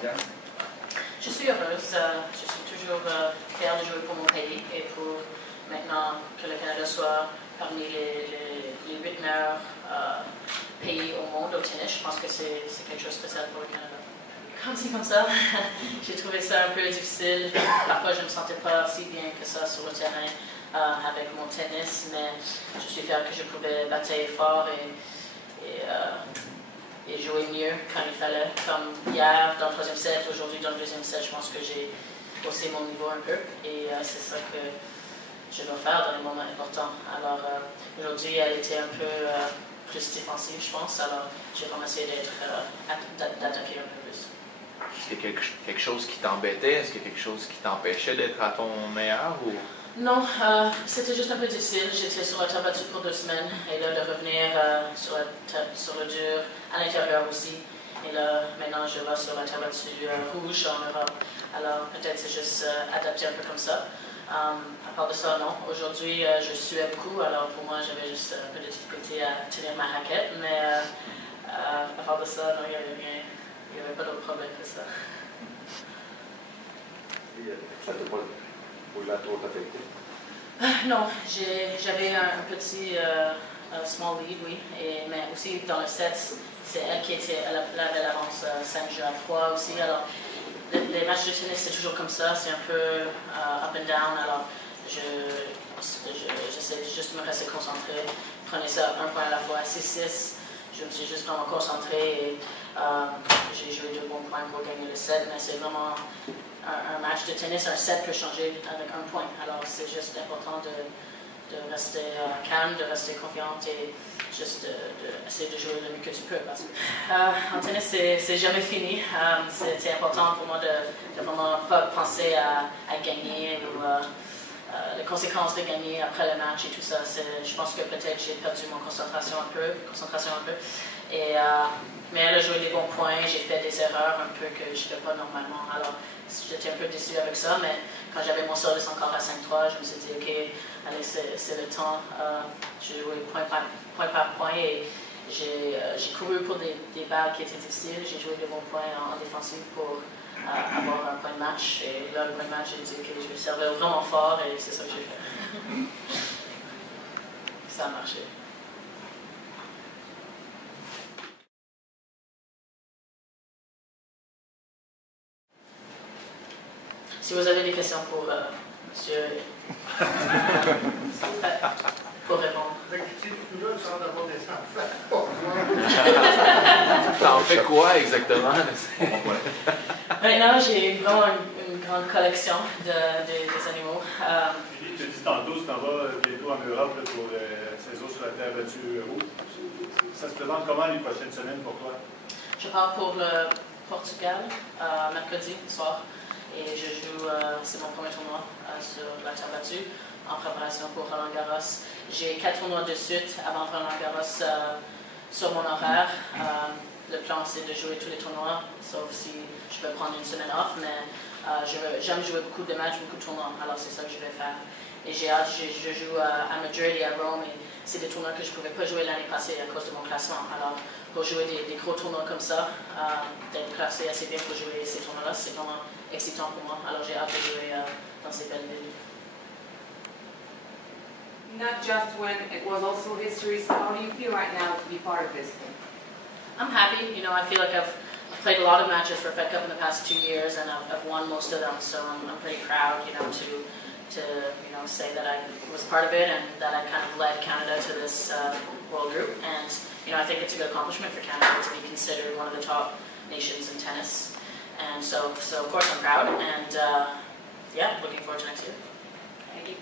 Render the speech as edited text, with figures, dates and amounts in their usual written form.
mondial? Je suis heureuse. Je suis toujours fière de jouer pour mon pays et pour maintenant que le Canada soit parmi les 8 meilleurs pays au monde au tennis. Je pense que c'est quelque chose de spécial pour le Canada. Comme c'est comme ça, j'ai trouvé ça un peu difficile. Parfois, je ne me sentais pas si bien que ça sur le terrain avec mon tennis, mais je suis fière que je pouvais batailler fort et jouer mieux quand il fallait. Comme hier dans le 3e set, aujourd'hui dans le 2e set, je pense que j'ai haussé mon niveau un peu et c'est ça que je dois faire dans les moments importants. Alors aujourd'hui, elle était un peu plus défensive, je pense, alors j'ai vraiment essayé d'attaquer un peu plus. Est-ce qu'il y a quelque chose qui t'embêtait? Est-ce qu'il y a quelque chose qui t'empêchait d'être à ton meilleur? Ou... Non, c'était juste un peu difficile. J'étais sur la terre battue pour 2 semaines et là de revenir sur le dur, à l'intérieur aussi. Et là, maintenant, je vais sur la terre battue rouge en Europe. Alors peut-être c'est juste adapté un peu comme ça. À part de ça, non. Aujourd'hui, je suais beaucoup, alors pour moi, j'avais juste un peu de difficulté à tenir ma raquette, mais à part de ça, non, il n'y avait rien. Il n'y avait pas d'autre problème que ça. Ça t'a pas trop affecté? Non, j'avais un petit small lead, oui, mais aussi dans le set, c'est elle qui avait l'avance 5 jeux à 3 aussi. Alors, les matchs de tennis, c'est toujours comme ça, c'est un peu up and down. Alors, j'essaie juste de me rester concentré. Prenez ça un point à la fois, 6-6. Je me suis juste vraiment concentré et j'ai joué 2 bons points pour gagner le set, mais c'est vraiment un match de tennis, un set peut changer avec 1 point. Alors c'est juste important de rester calme, de rester confiante et juste d'essayer de jouer le mieux que tu peux. Parce que en tennis, c'est jamais fini. C'est important pour moi de vraiment pas penser à gagner ou les conséquences de gagner après le match et tout ça. Je pense que peut-être j'ai perdu mon concentration un peu. Et, mais elle a joué des bons points, j'ai fait des erreurs un peu que je ne fais pas normalement. Alors j'étais un peu déçue avec ça, mais quand j'avais mon service encore à 5-3, je me suis dit, ok, allez, c'est le temps. J'ai joué point par point et j'ai couru pour des balles qui étaient difficiles. J'ai joué des bons points en défensive pour avoir un point de match. Et là, le point de match, j'ai dit, ok, je vais servir vraiment fort et c'est ça que j'ai fait. Ça a marché. Si vous avez des questions pour monsieur, pour répondre. T'en fais quoi exactement? Maintenant, j'ai vraiment une grande collection des animaux. Philippe, tu as dit tantôt, tu t'en vas bientôt en Europe là, pour séjour sur la terre battue rouge. Ça se présente comment les prochaines semaines pour toi? Je pars pour le Portugal mercredi soir. Et je joue, c'est mon premier tournoi sur la terre battue en préparation pour Roland Garros. J'ai 4 tournois de suite avant Roland Garros sur mon horaire. Le plan c'est de jouer tous les tournois, sauf si je peux prendre une semaine off, mais j'aime jouer beaucoup de matchs, beaucoup de tournois, alors c'est ça que je vais faire. Et j'ai hâte, je joue à Madrid et à Rome, et c'est des tournois que je ne pouvais pas jouer l'année passée à cause de mon classement. Alors pour jouer des gros tournois comme ça, d'être classé assez bien pour jouer ces tournois-là, c'est vraiment excitant pour moi. Alors j'ai hâte de jouer dans ces belles villes. Not just when it was also history, so how do you feel right now to be part of this? I'm happy. You know, I feel like I've played a lot of matches for Fed Cup in the past 2 years, and I've won most of them. So I'm pretty proud, you know, to say that I was part of it and that I kind of led Canada to this world group. And you know, I think it's a good accomplishment for Canada to be considered one of the top nations in tennis. And so of course I'm proud, and yeah, looking forward to next year. Thank you.